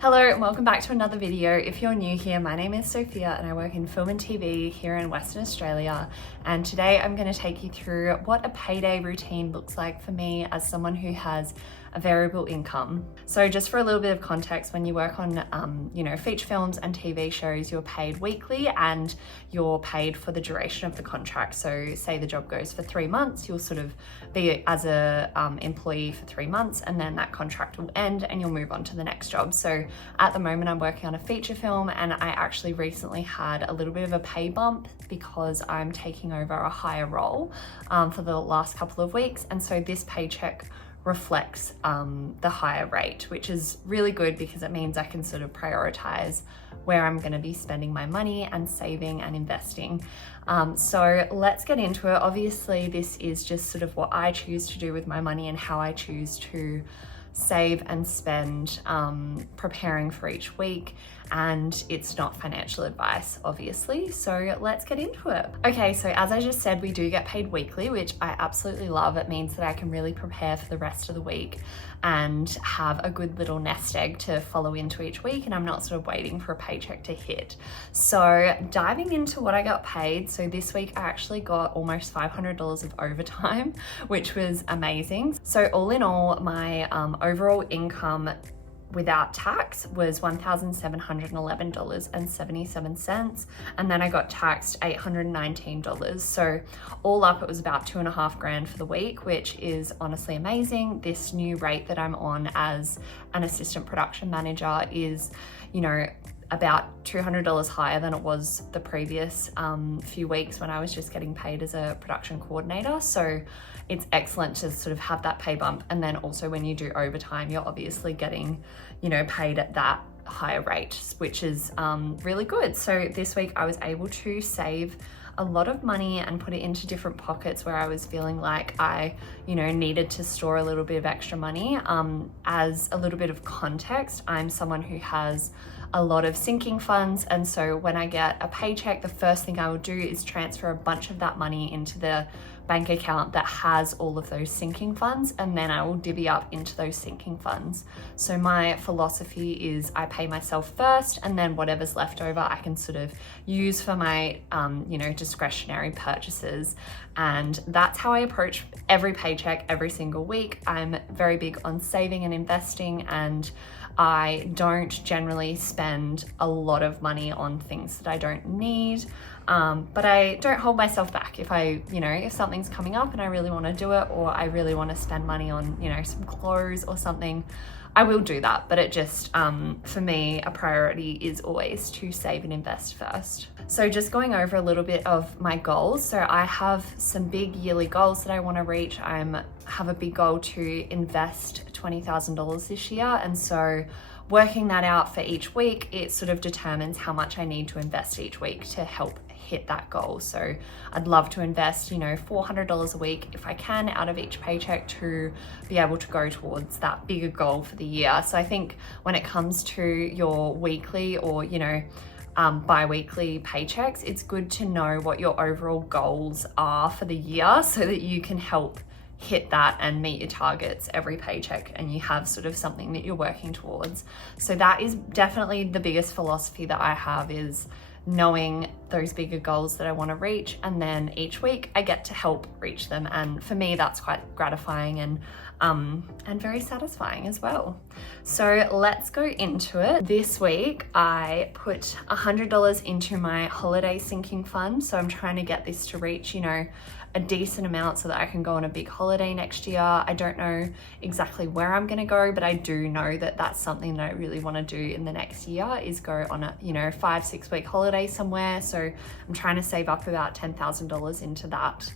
Hello and welcome back to another video. If you're new here, my name is Sophia and I work in film and TV here in Western Australia. And today I'm going to take you through what a payday routine looks like for me as someone who has a variable income. So just for a little bit of context, when you work on, feature films and TV shows, you're paid weekly and you're paid for the duration of the contract. So say the job goes for 3 months, you'll sort of be as a employee for 3 months, and then that contract will end and you'll move on to the next job. So at the moment I'm working on a feature film, and I actually recently had a little bit of a pay bump because I'm taking over a higher role for the last couple of weeks. And so this paycheck reflects the higher rate, which is really good because it means I can sort of prioritize where I'm going to be spending my money and saving and investing. So let's get into it. Obviously, this is just sort of what I choose to do with my money and how I choose to save and spend preparing for each week, and it's not financial advice, obviously. So let's get into it. Okay, so as I just said, we do get paid weekly, which I absolutely love. It means that I can really prepare for the rest of the week and have a good little nest egg to follow into each week, and I'm not sort of waiting for a paycheck to hit. So diving into what I got paid, so this week I actually got almost $500 of overtime, which was amazing. So all in all, my overall income without tax was $1,711.77, and then I got taxed $819. So all up, it was about $2,500 for the week, which is honestly amazing. This new rate that I'm on as an assistant production manager is, about $200 higher than it was the previous few weeks when I was just getting paid as a production coordinator. So it's excellent to sort of have that pay bump. And then also when you do overtime, you're obviously getting, paid at that higher rate, which is really good. So this week I was able to save a lot of money and put it into different pockets where I was feeling like I, needed to store a little bit of extra money. As a little bit of context, I'm someone who has a lot of sinking funds, and so when I get a paycheck, the first thing I will do is transfer a bunch of that money into the bank account that has all of those sinking funds, and then I will divvy up into those sinking funds. So my philosophy is I pay myself first, and then whatever's left over I can sort of use for my discretionary purchases. And that's how I approach every paycheck every single week. I'm very big on saving and investing, and I don't generally spend a lot of money on things that I don't need. But I don't hold myself back. If something's coming up and I really want to do it, or I really want to spend money on, some clothes or something, I will do that. But it just, for me, a priority is always to save and invest first. So just going over a little bit of my goals. So I have some big yearly goals that I want to reach. I have a big goal to invest $20,000 this year. And so working that out for each week, it sort of determines how much I need to invest each week to help hit that goal. So I'd love to invest, $400 a week if I can out of each paycheck to be able to go towards that bigger goal for the year. So I think when it comes to your weekly or, bi-weekly paychecks, it's good to know what your overall goals are for the year so that you can help hit that and meet your targets every paycheck, and you have sort of something that you're working towards. So that is definitely the biggest philosophy that I have, is knowing those bigger goals that I want to reach, and then each week I get to help reach them. And for me, that's quite gratifying and very satisfying as well. So let's go into it. This week I put $100 into my holiday sinking fund. So I'm trying to get this to reach, a decent amount so that I can go on a big holiday next year. I don't know exactly where I'm gonna go, but I do know that that's something that I really want to do in the next year, is go on a 5-6 week holiday somewhere. So I'm trying to save up about $10,000 into that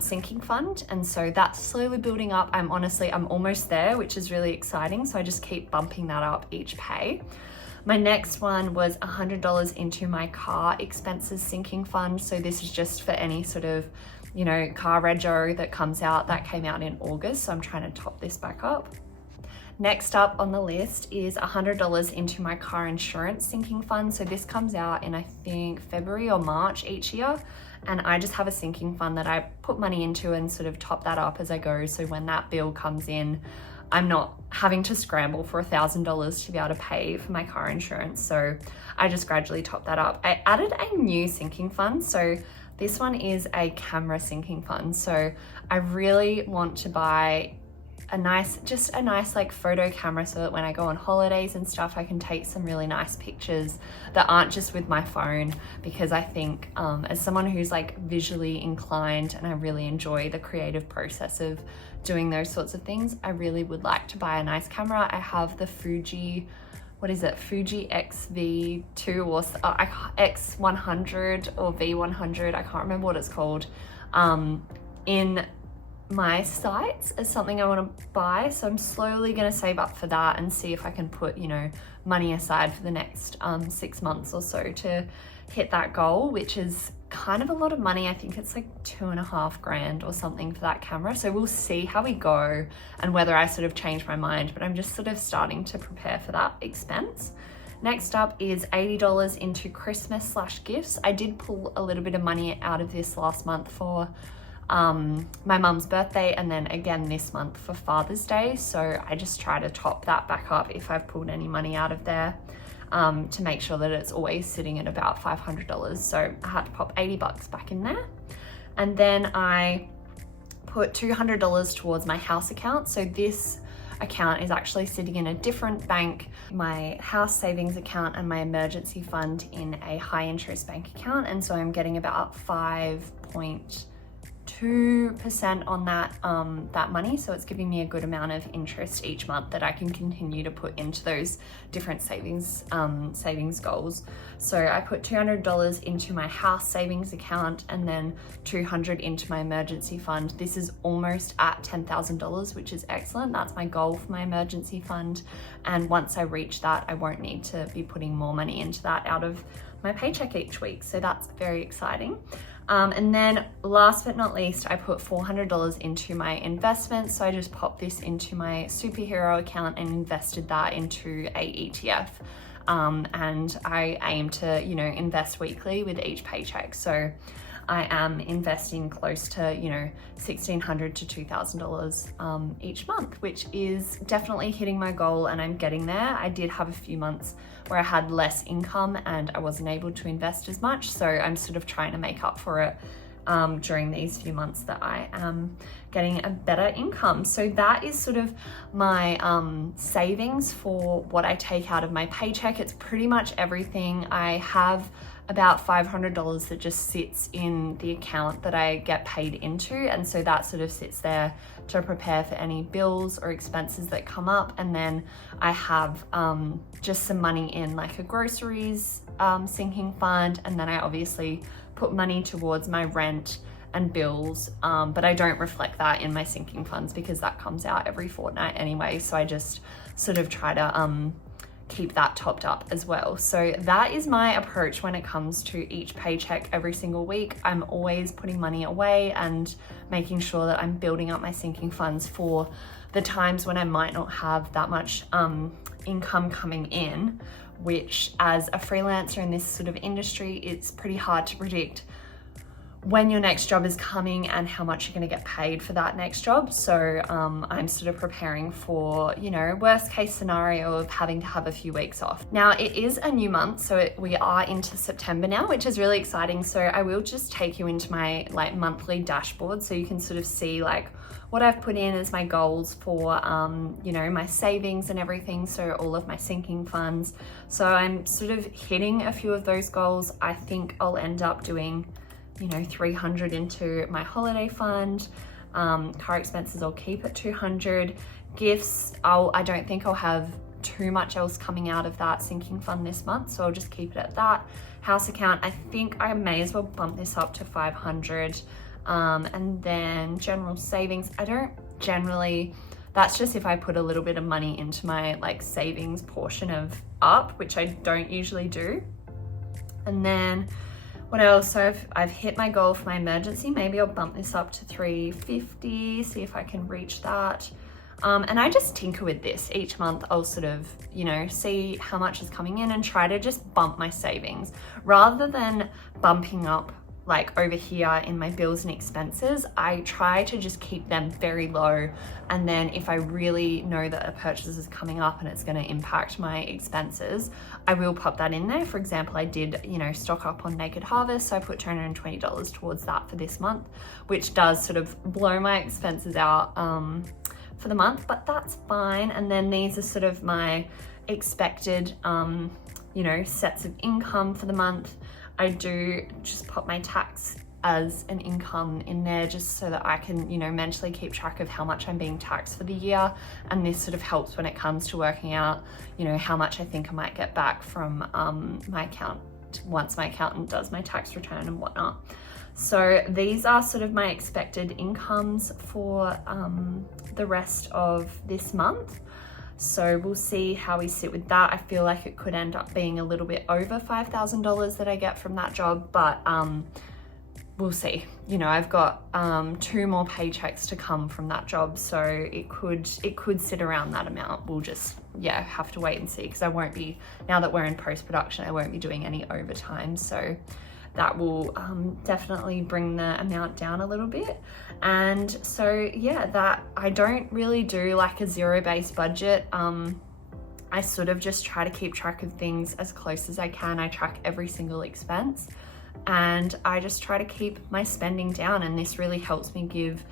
sinking fund, and so that's slowly building up. I'm almost there, which is really exciting. So I just keep bumping that up each pay. My next one was $100 into my car expenses sinking fund. So this is just for any sort of car rego that comes out. That came out in August, so I'm trying to top this back up. Next up on the list is $100 into my car insurance sinking fund. So this comes out in, I think, February or March each year. And I just have a sinking fund that I put money into and sort of top that up as I go. So when that bill comes in, I'm not having to scramble for $1,000 to be able to pay for my car insurance. So I just gradually topped that up. I added a new sinking fund. So this one is a camera sinking fund. So I really want to buy just a nice like photo camera so that when I go on holidays and stuff, I can take some really nice pictures that aren't just with my phone, because I think as someone who's like visually inclined and I really enjoy the creative process of doing those sorts of things, I really would like to buy a nice camera. I have the Fuji, what is it? Fuji XV2 or X100 or V100, I can't remember what it's called, in my sights as something I want to buy. So I'm slowly going to save up for that and see if I can put, you know, money aside for the next 6 months or so to hit that goal, which is kind of a lot of money. I think it's like 2.5 grand or something for that camera. So we'll see how we go and whether I sort of change my mind, but I'm just sort of starting to prepare for that expense. Next up is $80 into Christmas / gifts. I did pull a little bit of money out of this last month for my mum's birthday, and then again this month for Father's Day. So I just try to top that back up if I've pulled any money out of there, to make sure that it's always sitting at about $500. So I had to pop 80 bucks back in there. And then I put $200 towards my house account. So this account is actually sitting in a different bank, my house savings account and my emergency fund in a high interest bank account. And so I'm getting about 5.2% on that money, so it's giving me a good amount of interest each month that I can continue to put into those different savings goals. So I put $200 into my house savings account and then $200 into my emergency fund. This is almost at $10,000, which is excellent. That's my goal for my emergency fund, and once I reach that, I won't need to be putting more money into that out of my paycheck each week. So that's very exciting. And then last but not least, I put $400 into my investments. So I just popped this into my superhero account and invested that into a ETF. And I aim to, you know, invest weekly with each paycheck. So I am investing close to, you know, $1,600 to $2,000 each month, which is definitely hitting my goal, and I'm getting there. I did have a few months where I had less income and I wasn't able to invest as much. So I'm sort of trying to make up for it during these few months that I am getting a better income. So that is sort of my savings for what I take out of my paycheck. It's pretty much everything. I have about $500 that just sits in the account that I get paid into, and so that sort of sits there to prepare for any bills or expenses that come up. And then I have just some money in like a groceries sinking fund, and then I obviously put money towards my rent and bills, but I don't reflect that in my sinking funds because that comes out every fortnight anyway. So I just sort of try to keep that topped up as well. So that is my approach when it comes to each paycheck every single week. I'm always putting money away and making sure that I'm building up my sinking funds for the times when I might not have that much income coming in, which as a freelancer in this sort of industry, it's pretty hard to predict when your next job is coming and how much you're going to get paid for that next job. So I'm sort of preparing for, you know, worst case scenario of having to have a few weeks off. Now it is a new month, so we are into September now, which is really exciting. So I will just take you into my like monthly dashboard so you can sort of see like what I've put in as my goals for, you know, my savings and everything. So all of my sinking funds. So I'm sort of hitting a few of those goals. I think I'll end up doing, you know, 300 into my holiday fund. Car expenses I'll keep at 200. Gifts, I don't think I'll have too much else coming out of that sinking fund this month, so I'll just keep it at that. House account, I think I may as well bump this up to 500. And then general savings, I don't generally, that's just if I put a little bit of money into my like savings portion of up, which I don't usually do. And then what else? So I've hit my goal for my emergency. Maybe I'll bump this up to 350, see if I can reach that. And I just tinker with this each month. I'll sort of, you know, see how much is coming in and try to just bump my savings rather than bumping up like over here in my bills and expenses, I try to just keep them very low. And then if I really know that a purchase is coming up and it's going to impact my expenses, I will pop that in there. For example, I did, you know, stock up on Naked Harvest, so I put $220 towards that for this month, which does sort of blow my expenses out for the month, but that's fine. And then these are sort of my expected, you know, sets of income for the month. I do just put my tax as an income in there just so that I can, you know, mentally keep track of how much I'm being taxed for the year. And this sort of helps when it comes to working out, you know, how much I think I might get back from my account once my accountant does my tax return and whatnot. So these are sort of my expected incomes for the rest of this month. So we'll see how we sit with that. I feel like it could end up being a little bit over $5,000 that I get from that job, but we'll see. You know, I've got 2 more paychecks to come from that job, so it could sit around that amount. We'll just, yeah, have to wait and see, because I won't be, now that we're in post-production, I won't be doing any overtime, so that will definitely bring the amount down a little bit. And so yeah, that I don't really do like a zero-based budget. I sort of just try to keep track of things as close as I can. I track every single expense and I just try to keep my spending down, and this really helps me give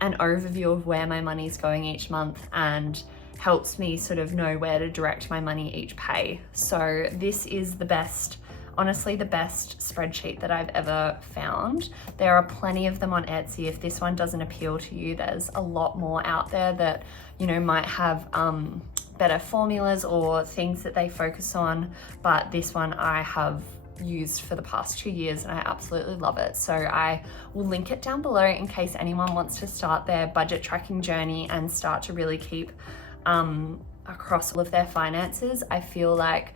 an overview of where my money's going each month and helps me sort of know where to direct my money each pay. So this is the best, honestly the best spreadsheet that I've ever found. There are plenty of them on Etsy. If this one doesn't appeal to you, there's a lot more out there that, you know, might have better formulas or things that they focus on, but this one I have used for the past 2 years and I absolutely love it. So I will link it down below in case anyone wants to start their budget tracking journey and start to really keep across all of their finances. I feel like,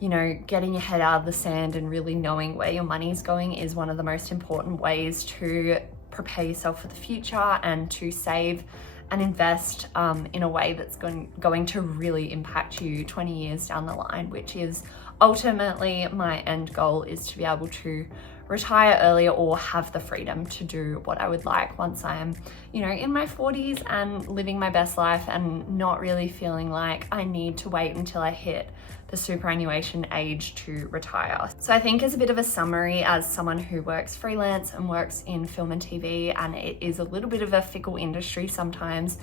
you know, getting your head out of the sand and really knowing where your money's going is one of the most important ways to prepare yourself for the future and to save and invest in a way that's going to really impact you 20 years down the line, which is ultimately my end goal, is to be able to retire earlier or have the freedom to do what I would like once I'm, you know, in my 40s and living my best life and not really feeling like I need to wait until I hit the superannuation age to retire. So I think as a bit of a summary, as someone who works freelance and works in film and TV, and it is a little bit of a fickle industry sometimes,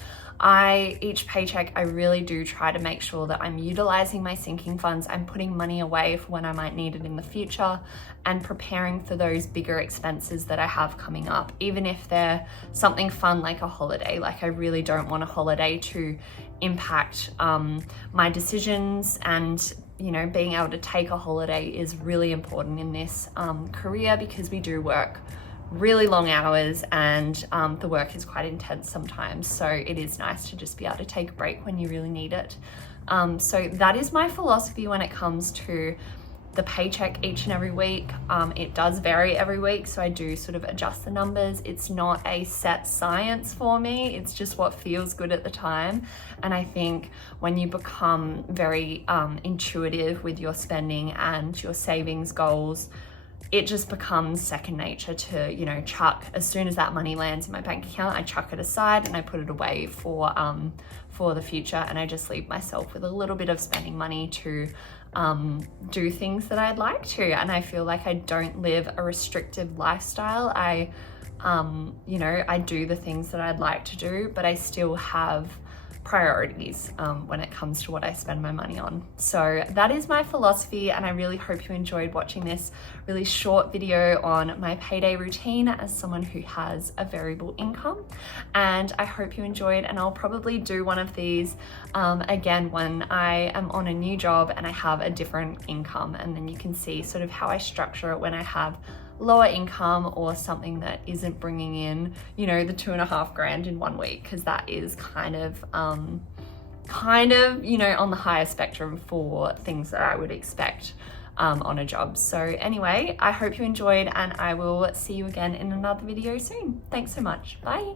each paycheck, I really do try to make sure that I'm utilizing my sinking funds. I'm putting money away for when I might need it in the future and preparing for those bigger expenses that I have coming up, even if they're something fun like a holiday. Like I really don't want a holiday to impact my decisions, and you know, being able to take a holiday is really important in this career, because we do work really long hours and the work is quite intense sometimes, so it is nice to just be able to take a break when you really need it. So that is my philosophy when it comes to the paycheck each and every week. It does vary every week, so I do sort of adjust the numbers. It's not a set science for me, it's just what feels good at the time. And I think when you become very intuitive with your spending and your savings goals, it just becomes second nature to, you know, chuck, as soon as that money lands in my bank account, I chuck it aside and I put it away for the future, and I just leave myself with a little bit of spending money to do things that I'd like to. And I feel like I don't live a restrictive lifestyle. I you know, I do the things that I'd like to do, but I still have priorities when it comes to what I spend my money on. So that is my philosophy, and I really hope you enjoyed watching this really short video on my payday routine as someone who has a variable income. And I hope you enjoyed, and I'll probably do one of these again when I am on a new job and I have a different income, and then you can see sort of how I structure it when I have lower income or something that isn't bringing in, you know, the 2.5 grand in 1 week, because that is kind of, you know, on the higher spectrum for things that I would expect on a job. So anyway, I hope you enjoyed, and I will see you again in another video soon. Thanks so much. Bye.